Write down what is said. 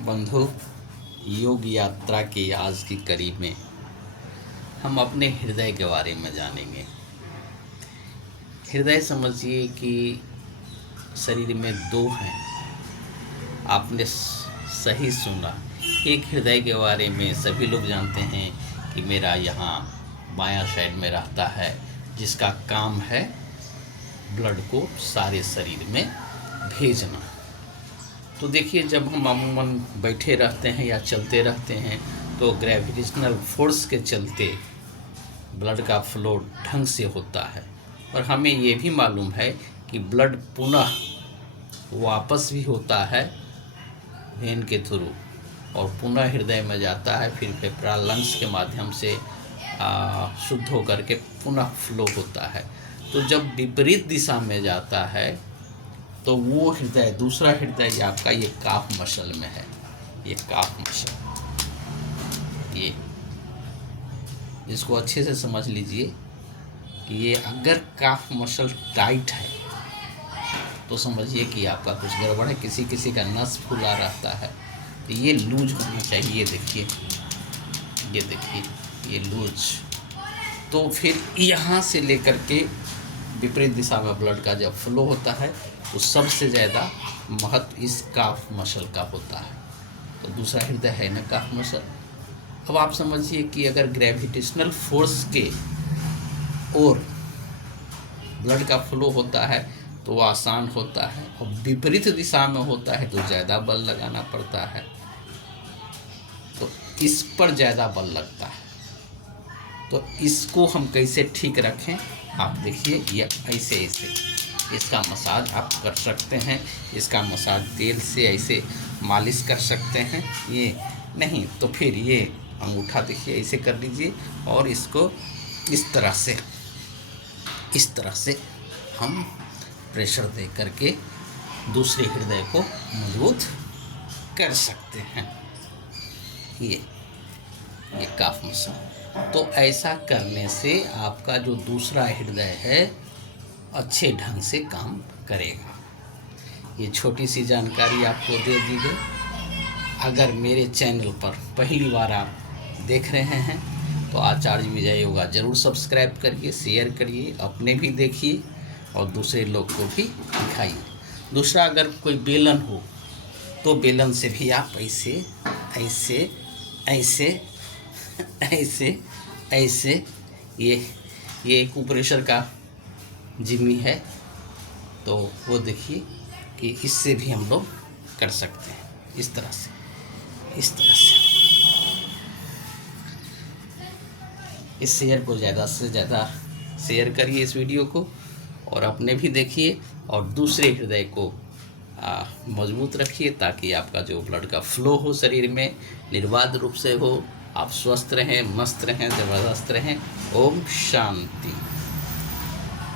बंधु, योग यात्रा की आज की कड़ी में हम अपने हृदय के बारे में जानेंगे। हृदय समझिए कि शरीर में दो हैं। आपने सही सुना। एक हृदय के बारे में सभी लोग जानते हैं कि मेरा यहाँ बायां साइड में रहता है, जिसका काम है ब्लड को सारे शरीर में भेजना। तो देखिए, जब हम अमूमन बैठे रहते हैं या चलते रहते हैं तो ग्रेविटेशनल फोर्स के चलते ब्लड का फ्लो ढंग से होता है, और हमें ये भी मालूम है कि ब्लड पुनः वापस भी होता है वेन के थ्रू और पुनः हृदय में जाता है, फिर फेफड़ा लंग्स के माध्यम से शुद्ध होकर के पुनः फ्लो होता है। तो जब विपरीत दिशा में जाता है तो वो हृदय, दूसरा हृदय आपका ये काफ मसल में है। ये काफ मसल, ये इसको अच्छे से समझ लीजिए कि ये अगर काफ मसल टाइट है तो समझिए कि आपका कुछ गड़बड़ है। किसी किसी का नस फूला रहता है तो ये लूज होना चाहिए। देखिए, ये देखिए, ये लूज। तो फिर यहाँ से लेकर के विपरीत दिशा में ब्लड का जब फ्लो होता है तो सबसे ज़्यादा महत्व इस काफ मसल का होता है। तो दूसरा हृदय है ना काफ मसल। अब आप समझिए कि अगर ग्रेविटेशनल फोर्स के और ब्लड का फ्लो होता है तो वो आसान होता है, और विपरीत दिशा में होता है तो ज़्यादा बल लगाना पड़ता है। तो इस पर ज़्यादा बल लगता है। तो इसको हम कैसे ठीक रखें, आप देखिए, ये ऐसे ऐसे इसका मसाज आप कर सकते हैं। इसका मसाज तेल से ऐसे मालिश कर सकते हैं। ये नहीं तो फिर ये अंगूठा देखिए ऐसे कर लीजिए, और इसको इस तरह से हम प्रेशर दे करके दूसरे हृदय को मजबूत कर सकते हैं। ये काफ मसल। तो ऐसा करने से आपका जो दूसरा हृदय है अच्छे ढंग से काम करेगा। ये छोटी सी जानकारी आपको दे दी गई। अगर मेरे चैनल पर पहली बार आप देख रहे हैं तो आचार्य विजय योगा ज़रूर सब्सक्राइब करिए, शेयर करिए, अपने भी देखिए और दूसरे लोग को भी दिखाइए। दूसरा, अगर कोई बेलन हो तो बेलन से भी आप ऐसे ऐसे ऐसे ऐसे ऐसे ये एक प्रेशर का जिम्मी है, तो वो देखिए कि इससे भी हम लोग कर सकते हैं। इस तरह से इस शेयर को ज़्यादा से ज़्यादा शेयर करिए इस वीडियो को, और अपने भी देखिए और दूसरे हृदय को मजबूत रखिए, ताकि आपका जो ब्लड का फ्लो हो शरीर में निर्बाध रूप से हो। आप स्वस्थ रहें, मस्त रहें, ज़बरदस्त रहें। ओम शांति।